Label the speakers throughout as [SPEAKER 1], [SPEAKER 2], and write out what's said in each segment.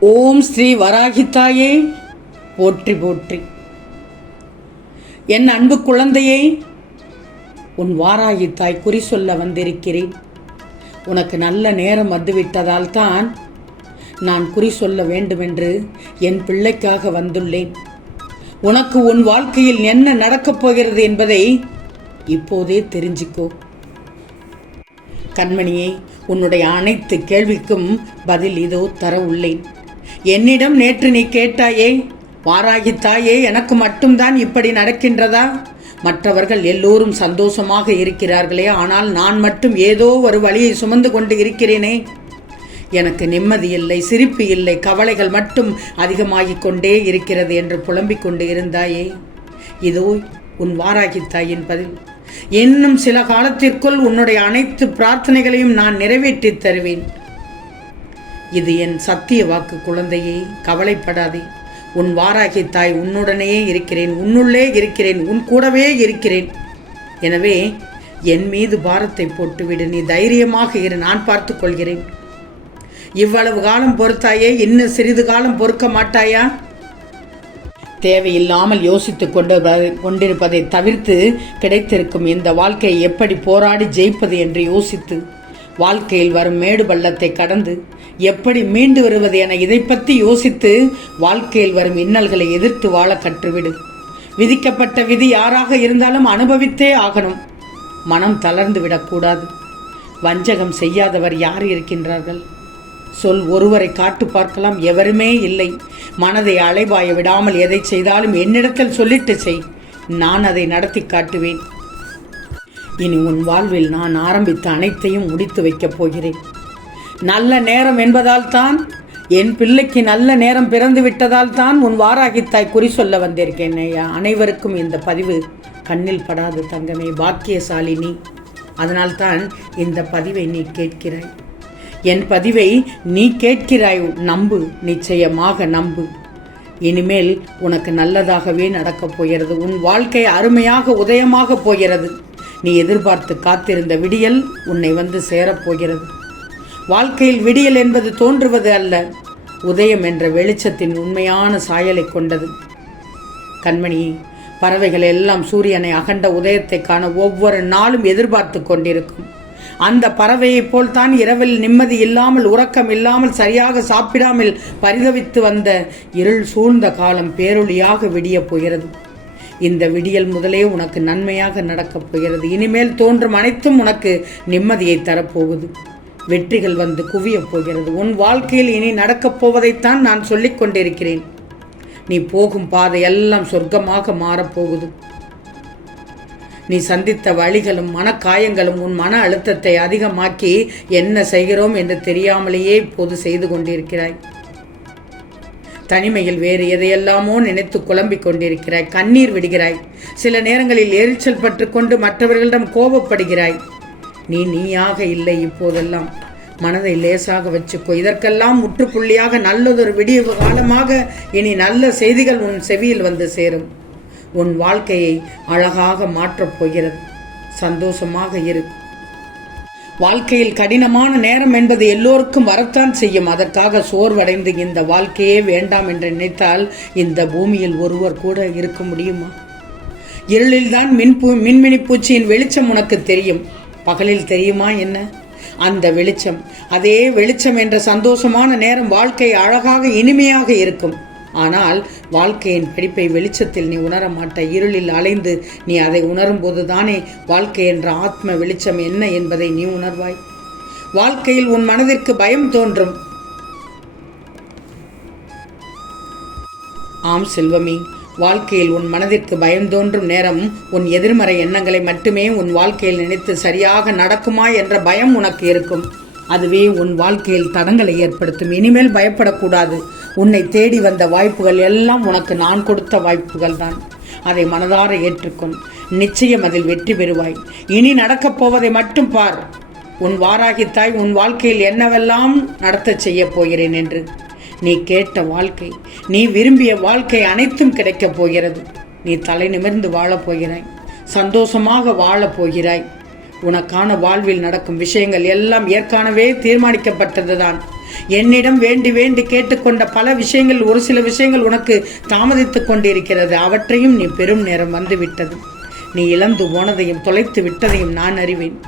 [SPEAKER 1] ஓம் ஸ்ரீ வராகித்தாயே. போற்றி போற்றி. என் அன்பு குழந்தையே உன் வாராகித்தாய் குறி சொல்ல வந்திருக்கிறேன். உனக்கு நல்ல நேரம் வந்துவிட்டதால் தான் நான் குறி சொல்ல வேண்டுமென்று என் பிள்ளைக்காக வந்துள்ளேன். உனக்கு உன் வாழ்க்கையில் என்ன நடக்கப் போகிறது என்பதை இப்போதே தெரிஞ்சுக்கோ. கண்மணியை உன்னுடைய அனைத்து கேள்விக்கும் பதில் இதோ தர உள்ளேன். என்னிடம் நேற்று நீ கேட்டாயே வாராகி தாயே எனக்கு மட்டும்தான் இப்படி நடக்கின்றதா? மற்றவர்கள் எல்லோரும் சந்தோஷமாக இருக்கிறார்களே ஆனால் நான் மட்டும் ஏதோ ஒரு வழியை சுமந்து கொண்டு இருக்கிறேனே. எனக்கு நிம்மதி இல்லை சிரிப்பு இல்லை கவலைகள் மட்டும் அதிகமாகிக் கொண்டே இருக்கிறது என்று புலம்பிக் கொண்டு இருந்தாயே. இதோ உன் வாராகி தாயின் பதில். இன்னும் சில காலத்திற்குள் உன்னுடைய அனைத்து பிரார்த்தனைகளையும் நான் நிறைவேற்றித் தருவேன். இது என் சத்திய வாக்கு குழந்தையே கவலைப்படாதே. உன் வாராகி தாய் உன்னுடனேயே இருக்கிறேன் உன்னுள்ளே இருக்கிறேன் உன் கூடவே இருக்கிறேன். எனவே என் மீது பாரத்தை போட்டுவிடு நீ தைரியமாக இரு நான் பார்த்து கொள்கிறேன் இவ்வளவு காலம் பொறுத்தாயே இன்னும் சிறிது காலம் பொறுக்க மாட்டாயா? தேவையில்லாமல் யோசித்து கொண்டு கொண்டிருப்பதை தவிர்த்து கிடைத்திருக்கும் இந்த வாழ்க்கையை எப்படி போராடி ஜெயிப்பது என்று யோசித்து வாழ்க்கையில் வரும் மேடு பள்ளத்தை கடந்து எப்படி மீண்டு வருவது என இதை பற்றி யோசித்து வாழ்க்கையில் வரும் இன்னல்களை எதிர்த்து வாழ கற்றுவிடு. விதிக்கப்பட்ட விதி யாராக இருந்தாலும் அனுபவித்தே ஆகணும். மனம் தளர்ந்து விடக்கூடாது. வஞ்சகம் செய்யாதவர் யார் இருக்கின்றார்கள்? சொல் ஒருவரை காட்டு பார்க்கலாம் எவருமே இல்லை. மனதை அலைபாய விடாமல் எதை செய்தாலும் என்னிடத்தில் சொல்லிட்டு செய். நான் அதை நடத்தி காட்டுவேன். இனி உன் வாழ்வில் நான் ஆரம்பித்த அனைத்தையும் முடித்து வைக்கப் போகிறேன். நல்ல நேரம் என்பதால் தான் என் பிள்ளைக்கு நல்ல நேரம் பிறந்து விட்டதால் தான் உன் வாராகித்தாய் குறி சொல்ல வந்திருக்கேன் ஐயா. அனைவருக்கும் இந்த பதிவு கண்ணில் படாது தங்கமே பாக்கியசாலினி அதனால்தான் இந்த பதிவை நீ கேட்கிறாய். என் பதிவை நீ கேட்கிறாய் நம்பு நிச்சயமாக நம்பு. இனிமேல் உனக்கு நல்லதாகவே நடக்கப் போகிறது. உன் வாழ்க்கை அருமையாக உதயமாக போகிறது. நீ எதிர்பார்த்து காத்திருந்த விடியல் உன்னை வந்து சேரப்போகிறது வாழ்க்கையில் விடியல் என்பது தோன்றுவது அல்ல உதயம் என்ற வெளிச்சத்தின் உண்மையான சாயலை கொண்டது. கண்மணி பறவைகள் எல்லாம் சூரியனை அகண்ட உதயத்தை காண ஒவ்வொரு நாளும் எதிர்பார்த்து கொண்டிருக்கும். அந்த பறவையைப் போல்தான் இரவில் நிம்மதி இல்லாமல் உறக்கம் இல்லாமல் சரியாக சாப்பிடாமல் பரிதவித்து வந்த இருள் சூழ்ந்த காலம் பேரொளியாக விடியப் போகிறது. இந்த விடியல் முதலே உனக்கு நன்மையாக நடக்கப் போகிறது. இனிமேல் தோன்றும் அனைத்தும் உனக்கு நிம்மதியை தரப்போகுது. வெற்றிகள் வந்து குவியப் போகிறது. உன் வாழ்க்கையில் இனி நடக்கப் போவதைத்தான் நான் சொல்லிக் கொண்டிருக்கிறேன். நீ போகும் பாதை எல்லாம் சொர்க்கமாக மாறப்போகுது நீ சந்தித்த வழிகளும் மனக்காயங்களும் உன் மன அழுத்தத்தை அதிகமாக்கி என்ன செய்கிறோம் என்று தெரியாமலேயே இப்போது செய்து கொண்டிருக்கிறாய். தனிமையில் வேறு எதையெல்லாமோ நினைத்து குழம்பிக் கொண்டிருக்கிறாய். கண்ணீர் விடுகிறாய். சில நேரங்களில் எரிச்சல் பற்றுக்கொண்டு மற்றவர்களிடம் கோபப்படுகிறாய். நீ நீயாக இல்லை இப்போதெல்லாம். மனதை லேசாக வச்சுக்கோ. இதற்கெல்லாம் முற்றுப்புள்ளியாக நல்லதொரு விடிய காலமாக இனி நல்ல செய்திகள் உன் செவியில் வந்து சேரும். உன் வாழ்க்கையை அழகாக மாற்றப் போகிறது. சந்தோஷமாக இரு. வாழ்க்கையில் கடினமான நேரம் என்பது எல்லோருக்கும் வரத்தான் செய்யும். அதற்காக சோர்வடைந்து இந்த வாழ்க்கையே வேண்டாம் என்று நினைத்தால் இந்த பூமியில் ஒருவர் கூட இருக்க முடியுமா? இருளில்தான் மின்பூ மின்மினி பூச்சியின் வெளிச்சம் உனக்கு தெரியும். பகலில் தெரியுமா என்ன? அந்த வெளிச்சம். அதே வெளிச்சம் என்ற சந்தோஷமான நேரம் வாழ்க்கை அழகாக இனிமையாக இருக்கும். ஆனால் வாழ்க்கையின் படிப்பை வெளிச்சத்தில் நீ உணர மாட்ட இருளில் அலைந்து நீ அதை உணரும்போது தானே வாழ்க்கை என்ற ஆத்ம வெளிச்சம் என்ன என்பதை நீ உணர்வாய். வாழ்க்கையில் உன் மனதிற்கு பயம் தோன்றும். ஆம் செல்வமி வாழ்க்கையில் உன் மனதிற்கு பயம் தோன்றும் நேரம் உன் எதிர்மறை எண்ணங்களை மட்டுமே உன் வாழ்க்கையில் நினைத்து சரியாக நடக்குமா என்ற பயம் உனக்கு இருக்கும். அதுவே உன் வாழ்க்கையில் தடங்களை ஏற்படுத்தும். இனிமேல் பயப்படக்கூடாது. உன்னை தேடி வந்த வாய்ப்புகள் எல்லாம் உனக்கு நான் கொடுத்த வாய்ப்புகள் தான். அதை மனதார ஏற்றுக்கொள். நிச்சயம் அதில் வெற்றி பெறுவாய். இனி நடக்கப் போவதை மட்டும் பார். உன் வாராகித்தாய் உன் வாழ்க்கையில் என்னவெல்லாம் நடத்தச் செய்யப் போகிறேன் என்று. நீ கேட்ட வாழ்க்கை நீ விரும்பிய வாழ்க்கை அனைத்தும் கிடைக்கப் போகிறது. நீ தலை நிமிர்ந்து வாழப் போகிறாய். சந்தோஷமாக வாழப் போகிறாய். உனக்கான வாழ்வில் நடக்கும் விஷயங்கள் எல்லாம் ஏற்கனவே தீர்மானிக்கப்பட்டதுதான். என்னிடம் வேண்டி வேண்டி கேட்டுக்கொண்ட பல விஷயங்கள் ஒரு சில விஷயங்கள் உனக்கு தாமதித்துக் கொண்டிருக்கிறது. அவற்றையும் நீ பெரும் நேரம் வந்துவிட்டது. நீ இழந்து போனதையும் தொலைத்து விட்டதையும் நான் அறிவேன்.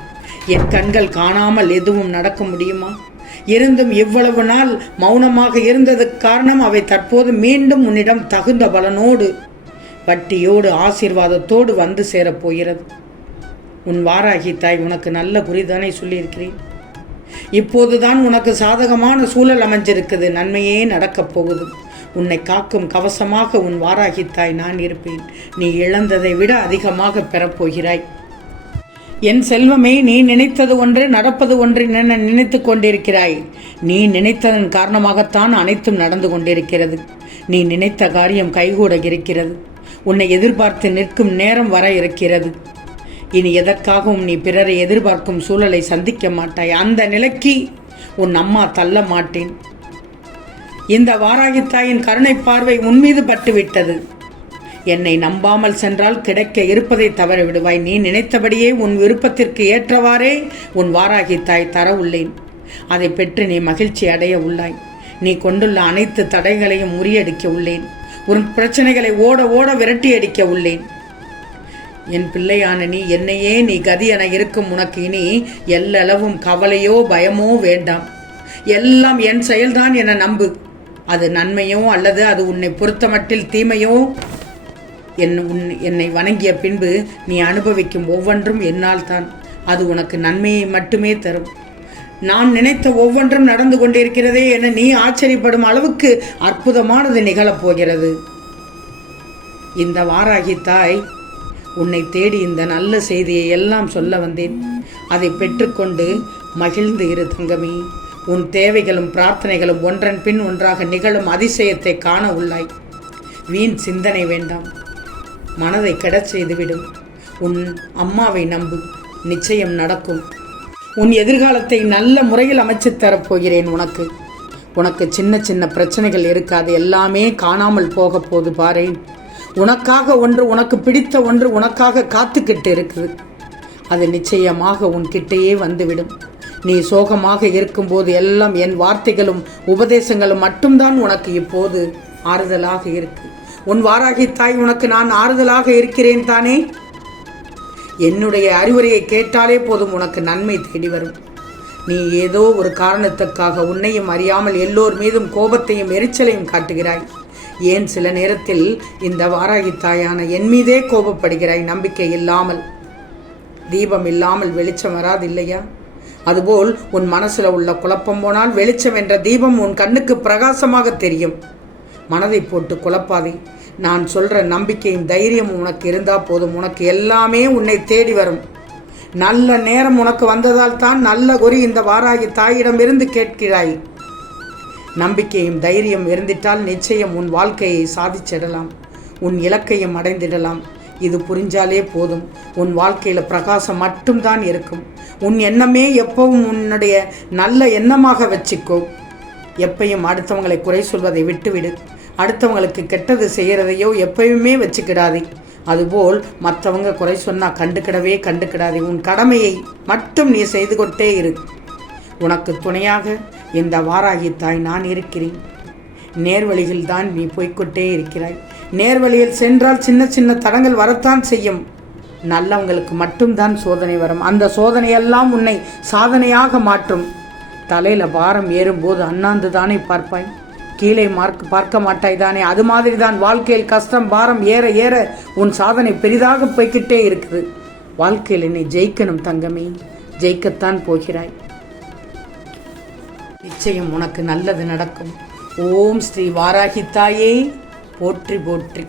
[SPEAKER 1] என் கண்கள் காணாமல் எதுவும் நடக்க முடியுமா? இருந்தும் இவ்வளவு நாள் மௌனமாக இருந்ததுக்கு காரணம் அவை தற்போது மீண்டும் உன்னிடம் தகுந்த பலனோடு வட்டியோடு ஆசீர்வாதத்தோடு வந்து சேரப்போகிறது உன் வாராகி தாய் உனக்கு நல்ல குறிதானே சொல்லியிருக்கிறேன். இப்போதுதான் உனக்கு சாதகமான சூழல் அமைஞ்சிருக்குது. நன்மையே நடக்கப் போகுது. உன்னை காக்கும் கவசமாக உன் வாராகித்தாய் நான் இருப்பேன். நீ இழந்ததை விட அதிகமாக பெறப்போகிறாய். என் செல்வமே நீ நினைத்தது ஒன்று நடப்பது ஒன்று என நினைத்து கொண்டிருக்கிறாய். நீ நினைத்ததன் காரணமாகத்தான் அனைத்தும் நடந்து கொண்டிருக்கிறது. நீ நினைத்த காரியம் கைகூட இருக்கிறது. உன்னை எதிர்பார்த்து நிற்கும் நேரம் வர இருக்கிறது. இனி எதற்காகவும் நீ பிறரை எதிர்பார்க்கும் சூழலை சந்திக்க மாட்டாய். அந்த நிலைக்கு உன் அம்மா தள்ள மாட்டேன். இந்த வாராகித்தாயின் கருணை பார்வை உன்மீது பட்டுவிட்டது. என்னை நம்பாமல் சென்றால் கிடைக்க இருப்பதை தவற விடுவாய். நீ நினைத்தபடியே உன் விருப்பத்திற்கு ஏற்றவாறே உன் வாராகி தாய் தர உள்ளேன். அதை பெற்று நீ மகிழ்ச்சி அடைய உள்ளாய். நீ கொண்டுள்ள அனைத்து தடைகளையும் முறியடிக்க உள்ளேன். உன் பிரச்சனைகளை ஓட ஓட விரட்டி அடிக்க உள்ளேன். என் பிள்ளையான நீ என்னையே நீ கதி என இருக்கும் உனக்கு இனி எல்லளவும் கவலையோ பயமோ வேண்டாம். எல்லாம் என் செயல்தான் என நம்பு. அது நன்மையோ அல்லது அது உன்னை பொறுத்தமட்டில் தீமையோ? என் உன் என்னை வணங்கிய பின்பு நீ அனுபவிக்கும் ஒவ்வொன்றும் என்னால் தான். அது உனக்கு நன்மையை மட்டுமே தரும். நான் நினைத்த ஒவ்வொன்றும் நடந்து கொண்டிருக்கிறதே என நீ ஆச்சரியப்படும் அளவுக்கு அற்புதமானது நிகழப் போகிறது இந்த வாராகி தாய் உன்னை தேடி இந்த நல்ல செய்தியை எல்லாம் சொல்ல வந்தேன். அதை பெற்றுக்கொண்டு மகிழ்ந்து இரு தங்கமி. உன் தேவைகளும் பிரார்த்தனைகளும் ஒன்றன் பின் ஒன்றாக நிகழும் அதிசயத்தை காண உள்ளாய். வீண் சிந்தனை வேண்டாம். மனதை கெடச் செய்துவிடும். உன் அம்மாவை நம்பு. நிச்சயம் நடக்கும். உன் எதிர்காலத்தை நல்ல முறையில் அமைச்சு தரப்போகிறேன் உனக்கு. உனக்கு சின்ன சின்ன பிரச்சனைகள் இருக்காது. எல்லாமே காணாமல் போக போது பாரேன். உனக்காக ஒன்று உனக்கு பிடித்த ஒன்று உனக்காக காத்துக்கிட்டு இருக்குது. அது நிச்சயமாக உன் கிட்டேயே வந்துவிடும். நீ சோகமாக இருக்கும்போது எல்லாம் என் வார்த்தைகளும் உபதேசங்களும் மட்டும்தான் உனக்கு இப்போது ஆறுதலாக இருக்கு. உன் வாராகி தாய் உனக்கு நான் ஆறுதலாக இருக்கிறேன் தானே? என்னுடைய அறிவுரையை கேட்டாலே போதும் உனக்கு நன்மை தேடி வரும். நீ ஏதோ ஒரு காரணத்துக்காக உன்னையும் அறியாமல் எல்லோர் மீதும் கோபத்தையும் எரிச்சலையும் காட்டுகிறாய். ஏன் சில நேரத்தில் இந்த வாராகி தாயான என் மீதே கோபப்படுகிறாய் நம்பிக்கை இல்லாமல்? தீபம் இல்லாமல் வெளிச்சம் வராது இல்லையா அதுபோல் உன் மனசுல உள்ள குழப்பம் போனால் வெளிச்சம் என்ற தீபம் உன் கண்ணுக்கு பிரகாசமாக தெரியும். மனதை போட்டு குழப்பாதே. நான் சொல்ற நம்பிக்கையும் தைரியமும் உனக்கு இருந்தா போதும். உனக்கு எல்லாமே உன்னை தேடி வரும். நல்ல நேரம் உனக்கு வந்ததால் தான் நல்ல குறி இந்த வாராகி தாயிடமிருந்து கேட்கிறாய். நம்பிக்கையும் தைரியம் இருந்திட்டால் நிச்சயம் உன் வாழ்க்கையை சாதிச்சிடலாம். உன் இலக்கையும் அடைந்திடலாம். இது புரிஞ்சாலே போதும். உன் வாழ்க்கையில் பிரகாசம் மட்டும்தான் இருக்கும். உன் எண்ணமே எப்பவும் உன்னுடைய நல்ல எண்ணமாக வச்சுக்கோ. எப்பையும் அடுத்தவங்களை குறை சொல்வதை விட்டுவிடு. அடுத்தவங்களுக்கு கெட்டது செய்கிறதையோ எப்பயுமே வச்சுக்கிடாதே. அதுபோல் மற்றவங்க குறை சொன்னால் கண்டுக்கிடவே கண்டுக்கிடாதே. உன் கடமையை மட்டும் நீ செய்து கொண்டே இரு. உனக்கு துணையாக இந்த வாராகி தாய் நான் இருக்கிறேன். நேர்வழியில் தான் நீ போய்க்கொண்டே இருக்கிறாய். நேர்வழியில் சென்றால் சின்ன சின்ன தடங்கள் வரத்தான் செய்யும். நல்லவங்களுக்கு மட்டும்தான் சோதனை வரும். அந்த சோதனையெல்லாம் உன்னை சாதனையாக மாற்றும். தலையில் பாரம் ஏறும்போது அண்ணாந்து தானே பார்ப்பாய். கீழே மார்க் பார்க்க மாட்டாய் தானே. அது மாதிரி தான் வாழ்க்கையில் கஷ்டம் பாரம் ஏற ஏற உன் சாதனை பெரிதாக போய்கிட்டே இருக்குது. வாழ்க்கையில் என்னை ஜெயிக்கணும் தங்கமே. ஜெயிக்கத்தான் போகிறாய். நிச்சயம் உனக்கு நல்லது நடக்கும். ஓம் ஸ்ரீ வாராகித்தாயே. போற்றி போற்றி.